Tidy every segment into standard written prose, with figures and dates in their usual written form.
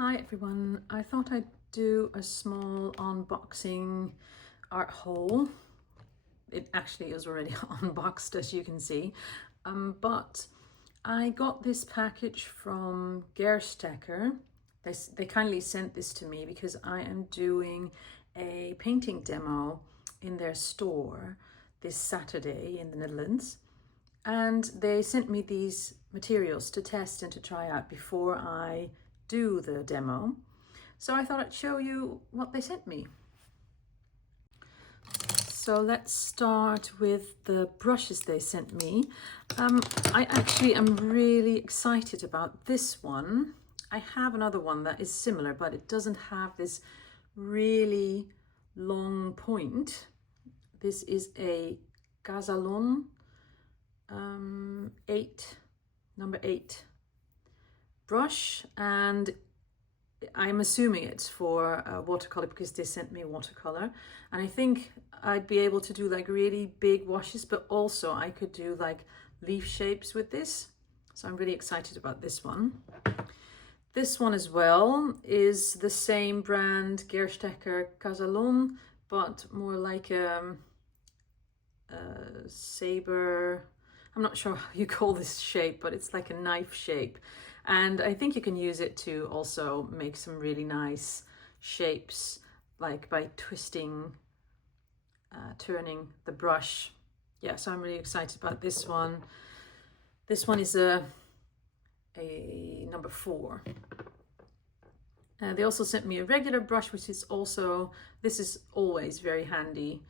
Hi everyone, I thought I'd do a small unboxing art haul. It actually is already unboxed, as you can see, but I got this package from Gerstaecker. They kindly sent this to me because I am doing a painting demo in their store this Saturday in the Netherlands. And they sent me these materials to test and to try out before I do the demo. So I thought I'd show you what they sent me. So let's start with the brushes they sent me. I actually am really excited about this one. I have another one that is similar, but it doesn't have this really long point. This is a Kazalon number 8 brush, and I'm assuming it's for watercolor because they sent me watercolor, and I think I'd be able to do like really big washes, but also I could do like leaf shapes with this. So I'm really excited about this one. This one as well is the same brand, Gerstaecker Kalazon, but more like a saber. I'm not sure how you call this shape, but it's like a knife shape. And I think you can use it to also make some really nice shapes, like by twisting, turning the brush. Yeah, so I'm really excited about this one. This one is a number 4. They also sent me a regular brush, which is also, this is always very handy,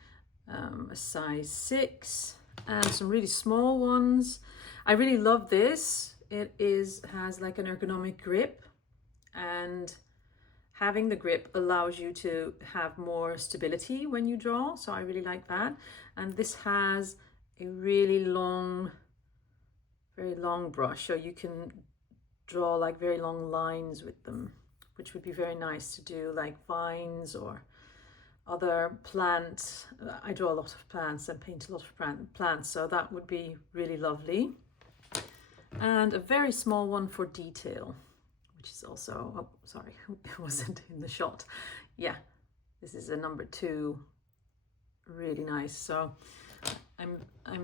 a size 6. And some really small ones. I really love this. It has like an ergonomic grip, and having the grip allows you to have more stability when you draw. So I really like that. And this has a really long, very long brush, so you can draw like very long lines with them, which would be very nice to do like vines or other plants. I draw a lot of plants and paint a lot of plants, so that would be really lovely. And a very small one for detail, which is also, oh sorry, it wasn't in the shot. Yeah, this is a number 2, really nice. So I'm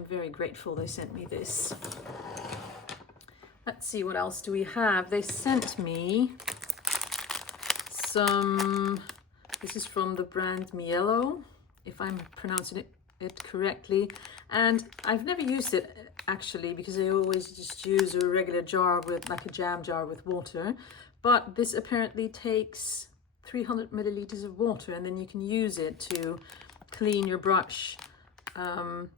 very grateful they sent me this. Let's see, what else do we have? They sent me some. This is from the brand Mijello, if I'm pronouncing it correctly. And I've never used it actually, because I always just use a regular jar with like a jam jar with water. But this apparently takes 300 milliliters of water, and then you can use it to clean your brush.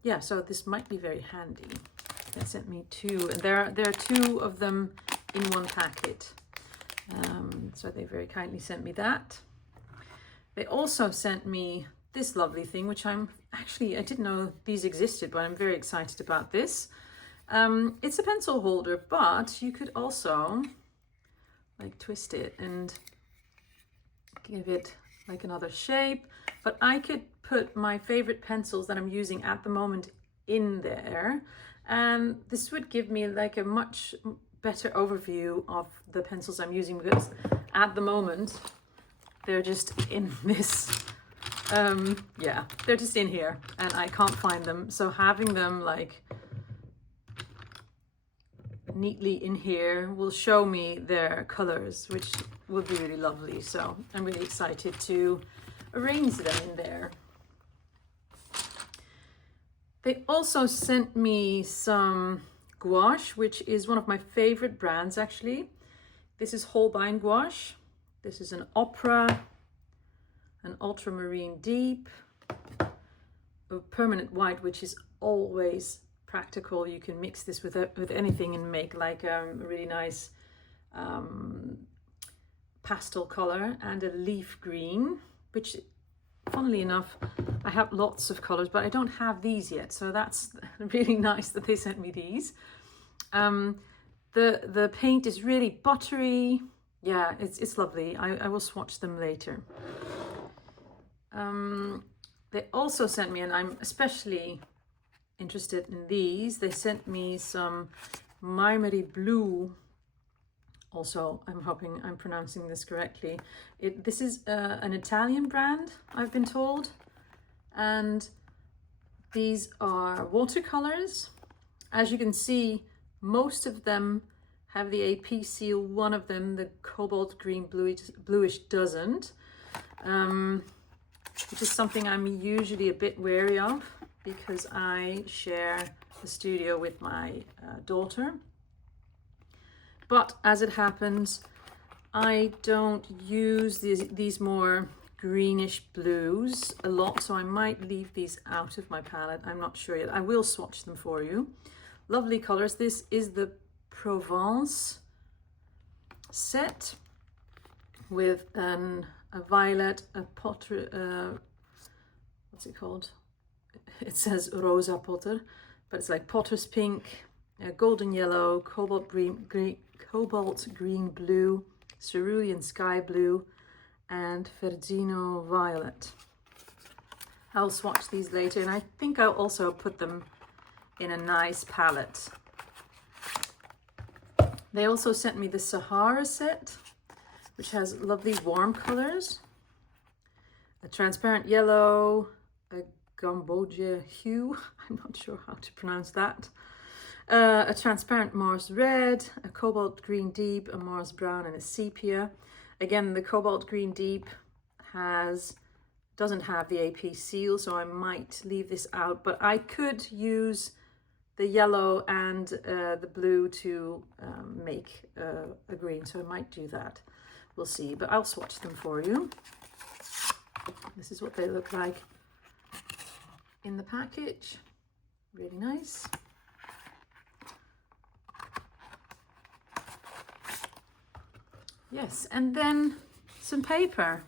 Yeah, so this might be very handy. They sent me 2, and there are 2 of them in one packet. So they very kindly sent me that. They also sent me this lovely thing, which I didn't know these existed, but I'm very excited about this. It's a pencil holder, but you could also like twist it and give it like another shape. But I could put my favorite pencils that I'm using at the moment in there, and this would give me like a much better overview of the pencils I'm using, because at the moment they're just in this, yeah, they're just in here and I can't find them. So having them like neatly in here will show me their colors, which will be really lovely. So I'm really excited to arrange them in there. They also sent me some gouache, which is one of my favorite brands actually. This is Holbein gouache. This is an opera, an ultramarine deep, a permanent white, which is always practical. You can mix this with anything and make like a really nice pastel color, and a leaf green, which funnily enough, I have lots of colors, but I don't have these yet. So that's really nice that they sent me these. The paint is really buttery. Yeah, it's lovely. I will swatch them later. They also sent me, and I'm especially interested in these, they sent me some Maimeri blue Also, I'm hoping I'm pronouncing this correctly. This is an Italian brand, I've been told. And these are watercolors. As you can see, most of them have the AP seal. One of them, the cobalt green bluish doesn't, which is something I'm usually a bit wary of because I share the studio with my daughter. But as it happens, I don't use these more greenish blues a lot, so I might leave these out of my palette. I'm not sure yet. I will swatch them for you. Lovely colors. This is the Provence set with a violet, a potter, what's it called? It says Rosa Potter, but it's like potter's pink, golden yellow, cobalt green blue, cerulean sky blue, and Ferragino violet. I'll swatch these later, and I think I'll also put them in a nice palette. They also sent me the Sahara set, which has lovely warm colors. A transparent yellow, a Gamboge hue, I'm not sure how to pronounce that. A transparent Mars red, a cobalt green deep, a Mars brown, and a sepia. Again, the cobalt green deep doesn't have the AP seal, so I might leave this out, but I could use the yellow and the blue to make a green, so I might do that. We'll see, but I'll swatch them for you. This is what they look like in the package. Really nice. Yes, and then some paper.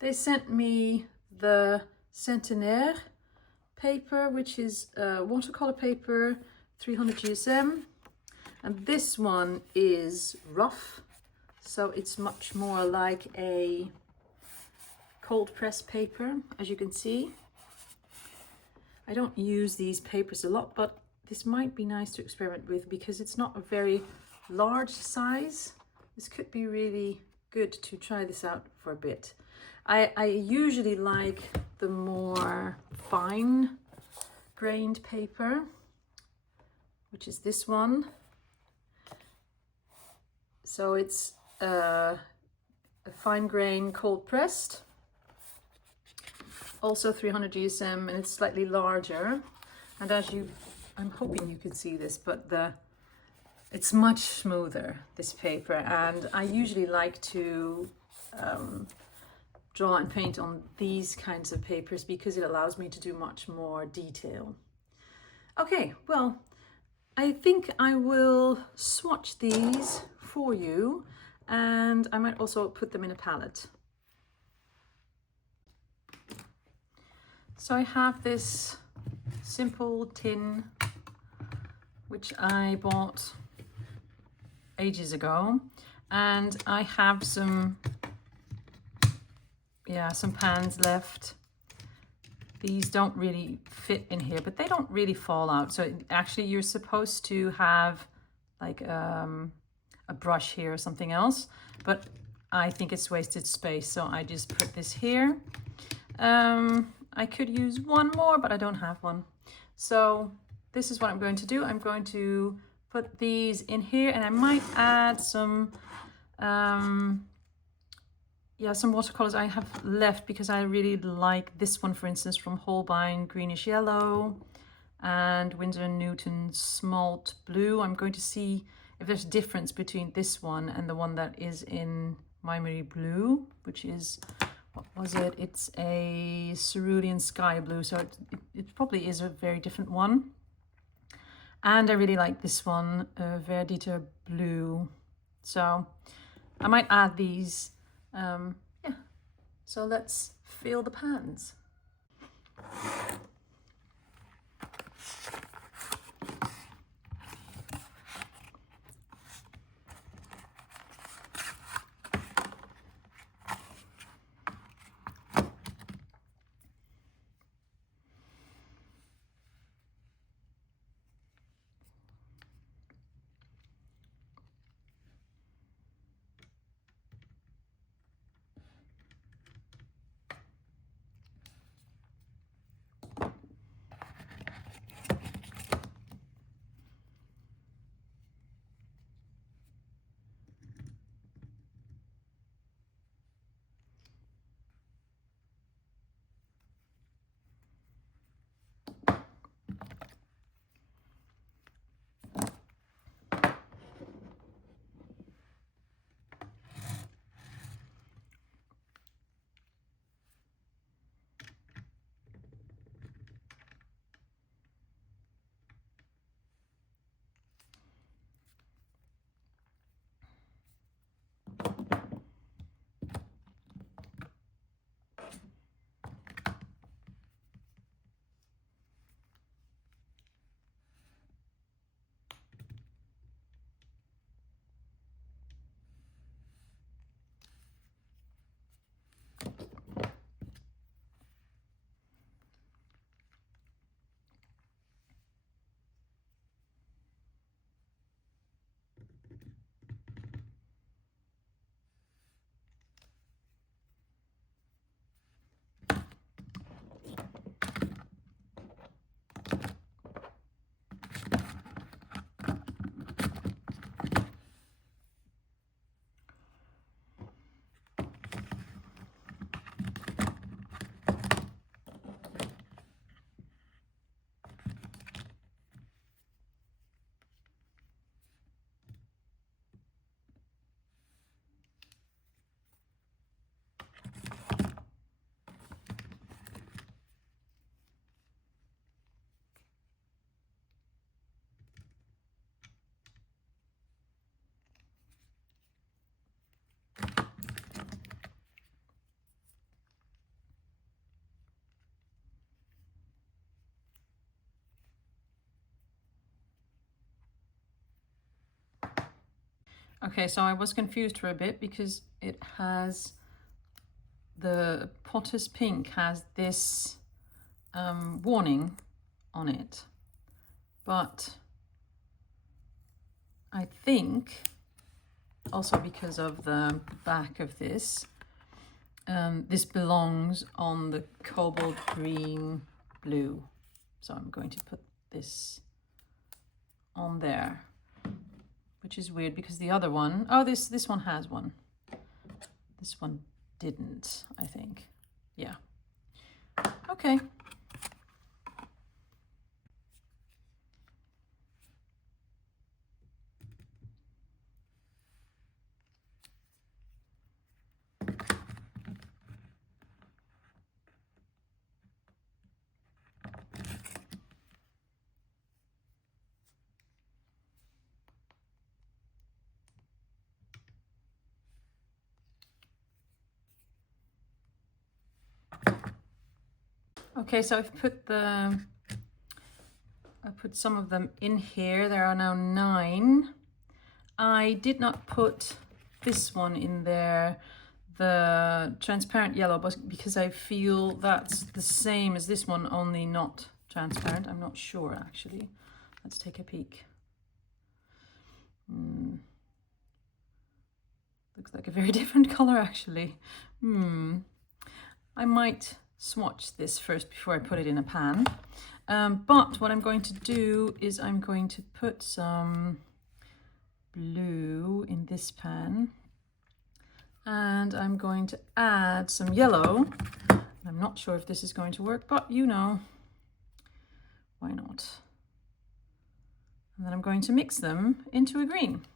They sent me the Centenaire paper, which is watercolor paper, 300 GSM. And this one is rough, so it's much more like a cold press paper, as you can see. I don't use these papers a lot, but this might be nice to experiment with because it's not a very large size. This could be really good to try this out for a bit. I usually like the more fine grained paper, which is this one. So it's a fine grain cold pressed, also 300 GSM, and it's slightly larger. And I'm hoping you can see this, but it's much smoother, this paper, and I usually like to draw and paint on these kinds of papers because it allows me to do much more detail. Okay, well, I think I will swatch these for you, and I might also put them in a palette. So I have this simple tin, which I bought ages ago, and I have some pans left. These don't really fit in here, but they don't really fall out. So actually you're supposed to have like a brush here or something else, but I think it's wasted space, so I just put this here. I could use one more, but I don't have one. So this is what I'm going to do. I'm going to put these in here, and I might add some some watercolors I have left because I really like this one, for instance, from Holbein, greenish yellow, and Winsor and Newton smalt blue. I'm going to see if there's a difference between this one and the one that is in Maimeri blue, which is, what was it? It's a cerulean sky blue, so it probably is a very different one. And I really like this one, verditer blue. So I might add these. So let's fill the pans. Okay, so I was confused for a bit because it has, the Potter's Pink has this warning on it, but I think also because of the back of this, this belongs on the cobalt green blue. So I'm going to put this on there, which is weird because the other one, oh, this one has one. This one didn't, I think. Yeah. Okay. Okay, so I've put some of them in here. There are now 9. I did not put this one in there, the transparent yellow, but because I feel that's the same as this one, only not transparent. I'm not sure actually. Let's take a peek. Looks like a very different color actually. I might swatch this first before I put it in a pan. But what I'm going to do is I'm going to put some blue in this pan, and I'm going to add some yellow. I'm not sure if this is going to work, but you know, why not? And then I'm going to mix them into a green.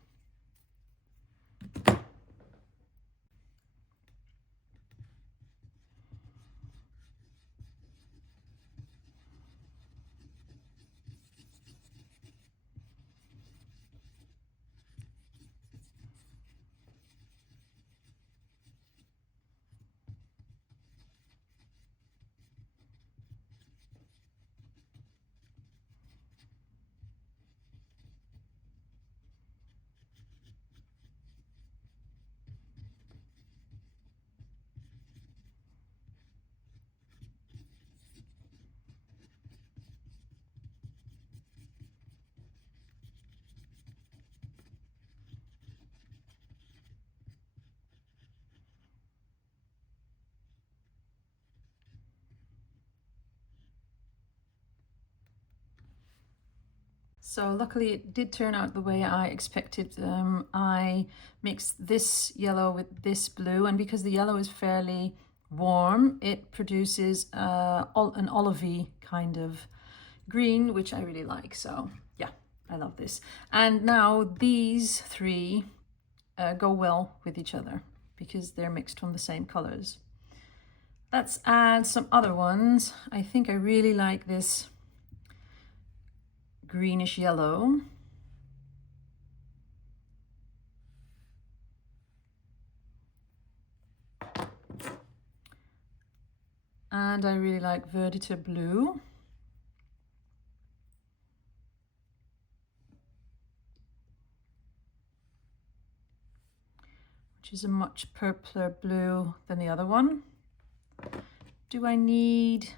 So luckily it did turn out the way I expected. I mixed this yellow with this blue, and because the yellow is fairly warm, it produces an olivey kind of green, which I really like. So yeah, I love this. And now these 3 go well with each other because they're mixed from the same colors. Let's add some other ones. I think I really like this greenish yellow. And I really like verditer blue. Which is a much purpler blue than the other one. Do I need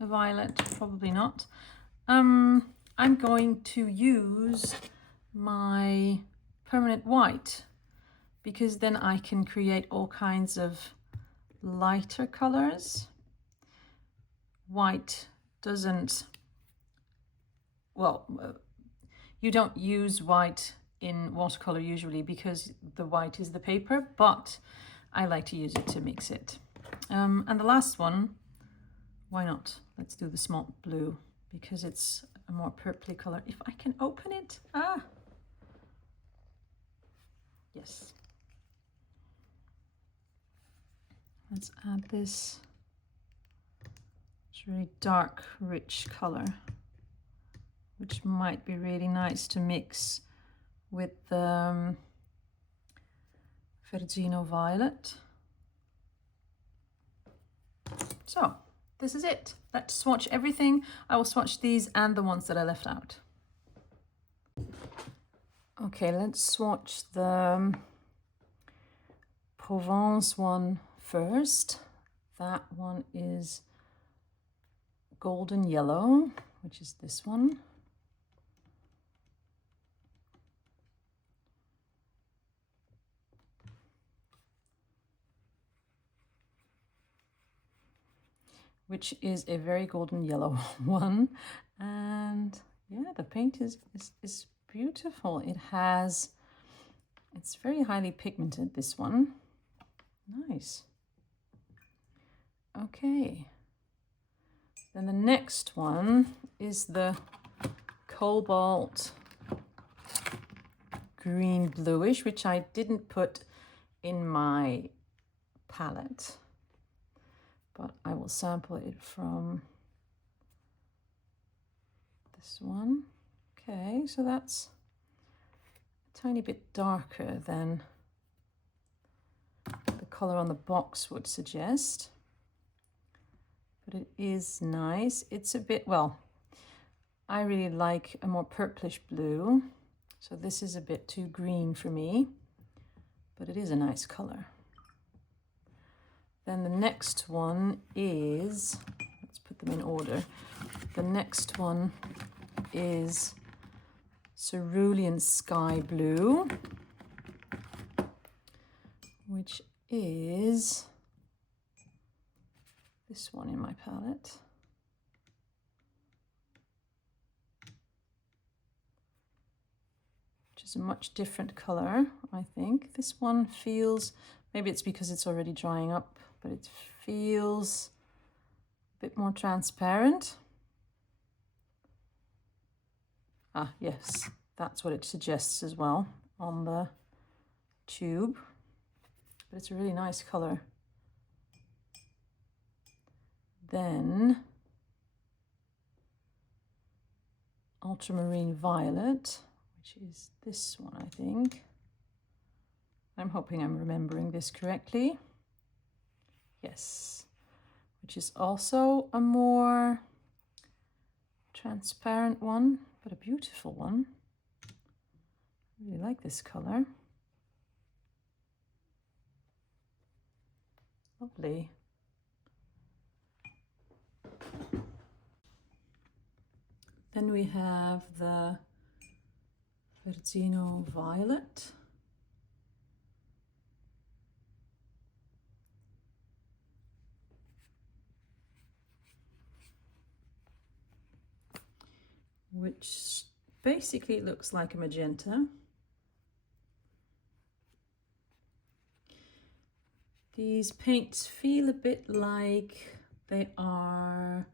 a violet? Probably not. I'm going to use my permanent white because then I can create all kinds of lighter colors. White doesn't, well, you don't use white in watercolor usually because the white is the paper, but I like to use it to mix it. And the last one, why not? Let's do the smalt blue because it's a more purpley color. If I can open it, yes. Let's add this. It's really dark, rich color, which might be really nice to mix with the Ferragino violet. So this is it. Let's swatch everything. I will swatch these and the ones that I left out. Okay, let's swatch the Provence one first. That one is golden yellow, which is this one. Which is a very golden yellow one. And yeah, the paint is beautiful. It's very highly pigmented, this one. Nice. Okay. Then the next one is the Cobalt Green Bluish, which I didn't put in my palette, but I will sample it from this one. Okay, so that's a tiny bit darker than the color on the box would suggest, but it is nice. It's a bit, well, I really like a more purplish blue, so this is a bit too green for me, but it is a nice color. Then the next one is, let's put them in order. The next one is Cerulean Sky Blue, which is this one in my palette. Which is a much different color, I think. This one feels, maybe it's because it's already drying up, but it feels a bit more transparent. Ah, yes, that's what it suggests as well on the tube. But it's a really nice color. Then Ultramarine Violet, which is this one, I think. I'm hoping I'm remembering this correctly. Yes, which is also a more transparent one, but a beautiful one. I really like this color. Lovely. Then we have the Verdino Violet. Which basically looks like a magenta. These paints feel a bit like they are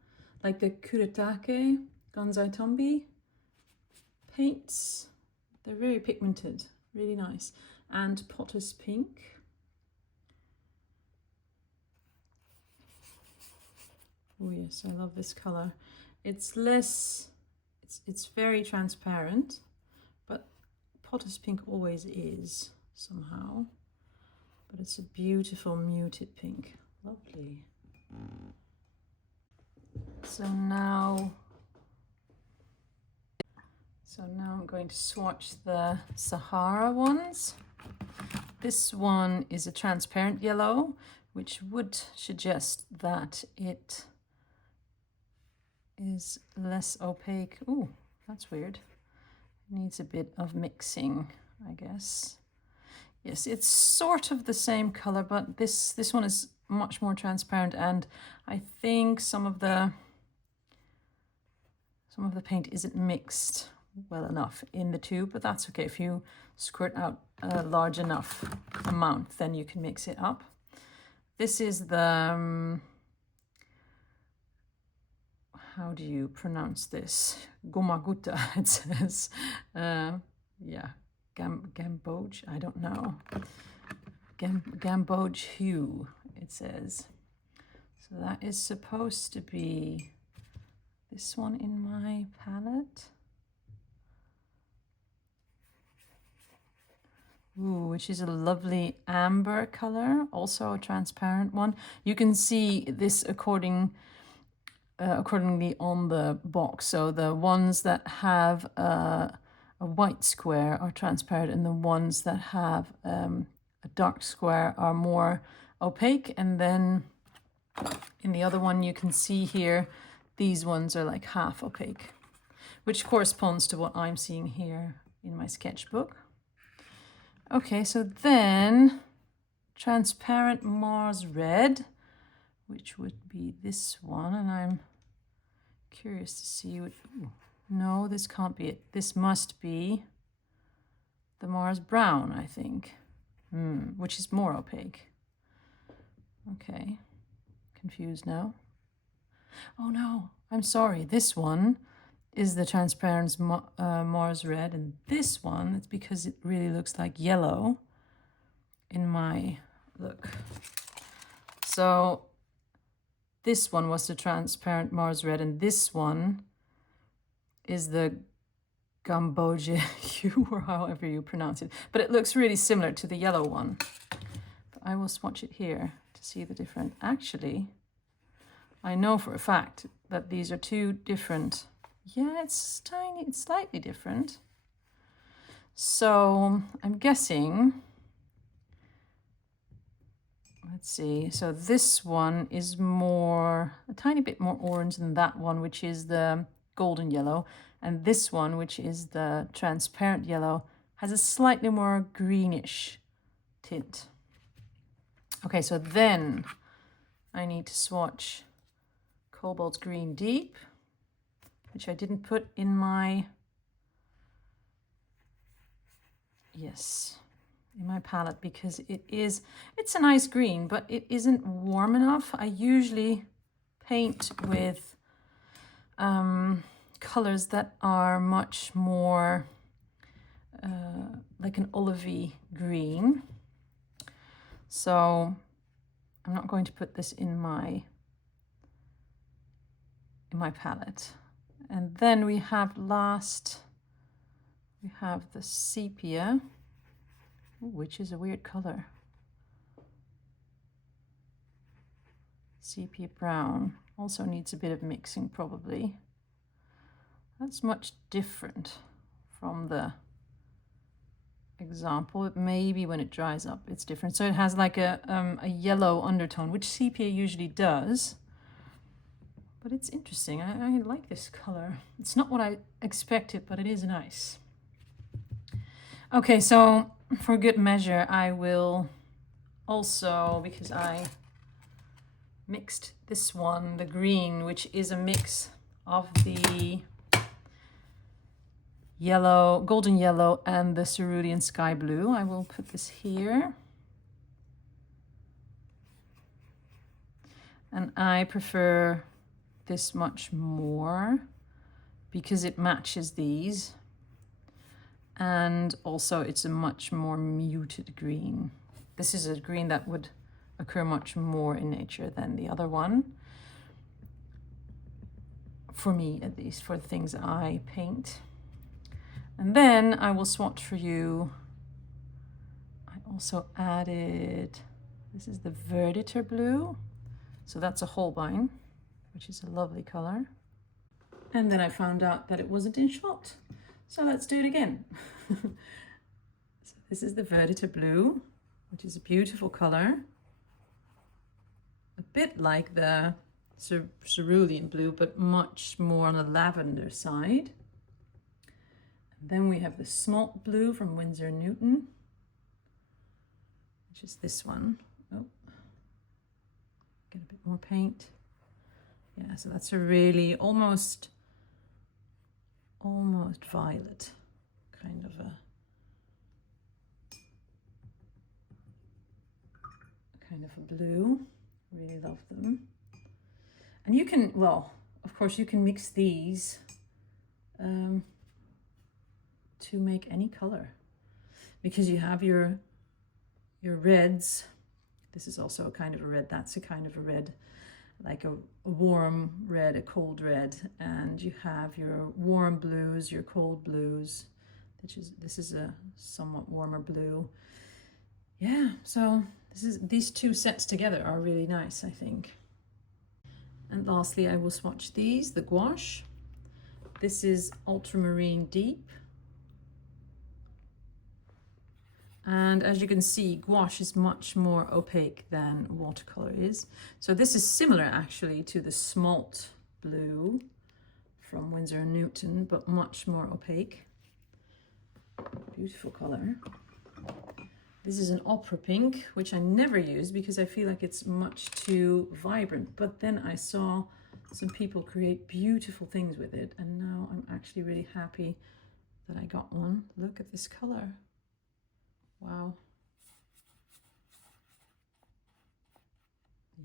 like the Kuretake Gonzaitombi paints. They're very pigmented, really nice. And Potters Pink. Oh yes, I love this color. It's less, it's very transparent, but Potters Pink always is somehow. But it's a beautiful muted pink. Lovely. So now I'm going to swatch the Sahara ones. This one is a transparent yellow, which would suggest that it is less opaque. Ooh, that's weird. Needs a bit of mixing, I guess. Yes, it's sort of the same color, but this one is much more transparent, and I think some of the paint isn't mixed well enough in the tube, but that's okay. If you squirt out a large enough amount, then you can mix it up. This is the how do you pronounce this? Gomaguta, it says. Yeah. Gamboge, I don't know. Gamboge hue, it says. So that is supposed to be this one in my palette. Ooh, which is a lovely amber color, also a transparent one. You can see this accordingly on the box. So the ones that have a a white square are transparent, and the ones that have a dark square are more opaque. And then in the other one you can see here, these ones are like half opaque, which corresponds to what I'm seeing here in my sketchbook. Okay, so then transparent Mars red, which would be this one, and I'm curious to see what, no, this can't be it. This must be the Mars brown, I think, which is more opaque. Okay, confused now. Oh no, I'm sorry. This one is the transparent Mars red, and this one, it's because it really looks like yellow in my look. So this one was the transparent Mars red, and this one is the Gamboge hue, or however you pronounce it. But it looks really similar to the yellow one. But I will swatch it here to see the difference. Actually, I know for a fact that these are two different. Yeah, it's tiny, it's slightly different. So I'm guessing, let's see, so this one is more, a tiny bit more orange than that one, which is the golden yellow. And this one, which is the transparent yellow, has a slightly more greenish tint. Okay, so then I need to swatch Cobalt Green Deep, which I didn't put in my, in my palette, because it's a nice green, but it isn't warm enough. I usually paint with colors that are much more like an olivey green. So I'm not going to put this in my palette. And then we have we have the sepia, which is a weird color. Sepia brown also needs a bit of mixing probably. That's much different from the example. It maybe when it dries up it's different. So it has like a yellow undertone, which sepia usually does. But it's interesting. I like this color. It's not what I expected, but it is nice. Okay, so for good measure, I will also, because I mixed this one, the green, which is a mix of the yellow, golden yellow, and the cerulean sky blue. I will put this here. And I prefer this much more because it matches these, and also it's a much more muted green. This is a green that would occur much more in nature than the other one, for me at least, for the things I paint. And then I will swatch for you. I also added, this is the verditer blue, so that's a Holbein, which is a lovely color. And then I found out that it wasn't in shot. So let's do it again. So this is the verditer blue, which is a beautiful color. A bit like the cerulean blue, but much more on the lavender side. And then we have the smalt blue from Winsor and Newton, which is this one. Oh, get a bit more paint. Yeah, so that's a really almost violet kind of a blue. Really love them. And you can, well, of course you can mix these to make any color, because you have your reds. This is also a kind of a red, that's a kind of a red, like a warm red, a cold red, and you have your warm blues, your cold blues. This is a somewhat warmer blue. Yeah, so these two sets together are really nice, I think. And lastly, I will swatch these, the gouache. This is ultramarine deep, And as you can see, gouache is much more opaque than watercolor is. So this is similar actually to the smalt blue from Winsor and Newton, but much more opaque. Beautiful color. This is an opera pink, which I never use because I feel like it's much too vibrant. But then I saw some people create beautiful things with it, and now I'm actually really happy that I got one. Look at this color. Wow.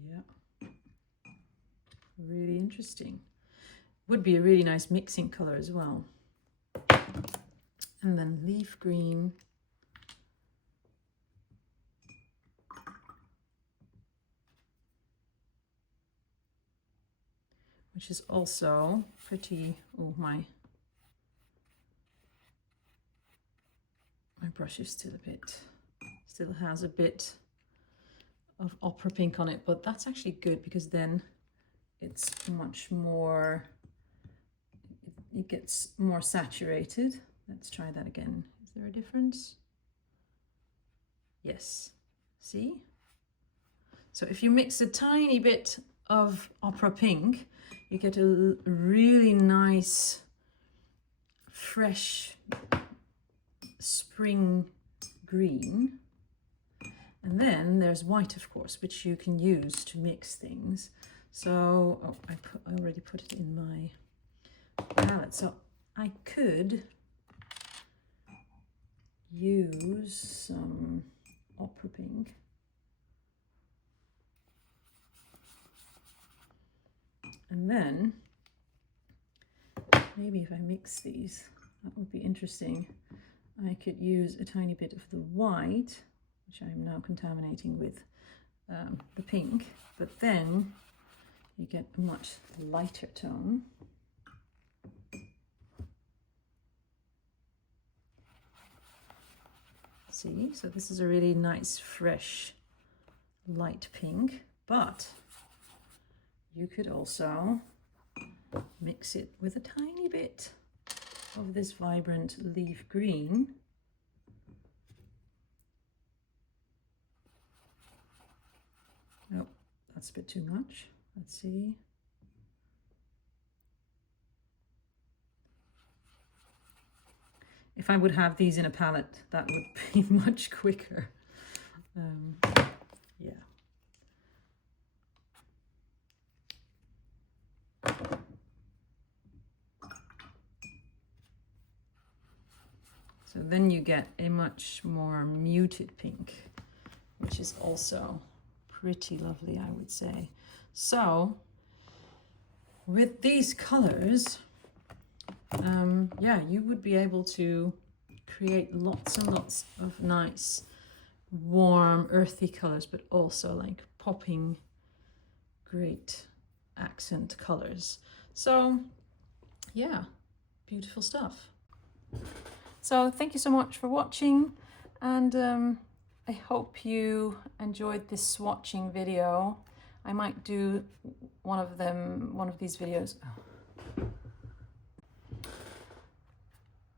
Yeah. Really interesting. Would be a really nice mixing color as well. And then leaf green. Which is also pretty, oh my brush is still has a bit of opera pink on it, but that's actually good because then it's much more, it gets more saturated. Let's try that again. Is there a difference? Yes, see? So if you mix a tiny bit of opera pink, you get a really nice, fresh spring green. And then there's white, of course, which you can use to mix things. So, oh, I already put it in my palette. So I could use some opera pink. And then maybe if I mix these, that would be interesting. I could use a tiny bit of the white, which I'm now contaminating with the pink, but then you get a much lighter tone. See, so this is a really nice, fresh, light pink, but you could also mix it with a tiny bit of this vibrant leaf green. Oh, that's a bit too much. Let's see. If I would have these in a palette, that would be much quicker. Yeah. So then you get a much more muted pink, which is also pretty lovely, I would say. So with these colors, yeah, you would be able to create lots and lots of nice, warm, earthy colors, but also like popping, great accent colors. So yeah, beautiful stuff. So thank you so much for watching, and I hope you enjoyed this swatching video. I might do one of these videos.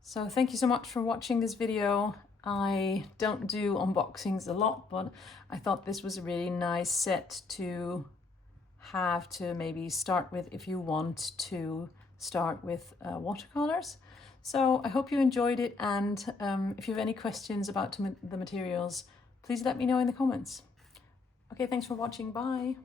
So thank you so much for watching this video. I don't do unboxings a lot, but I thought this was a really nice set to have to maybe start with if you want to start with watercolors. So I hope you enjoyed it, and if you have any questions about the materials, please let me know in the comments. Okay, thanks for watching. Bye.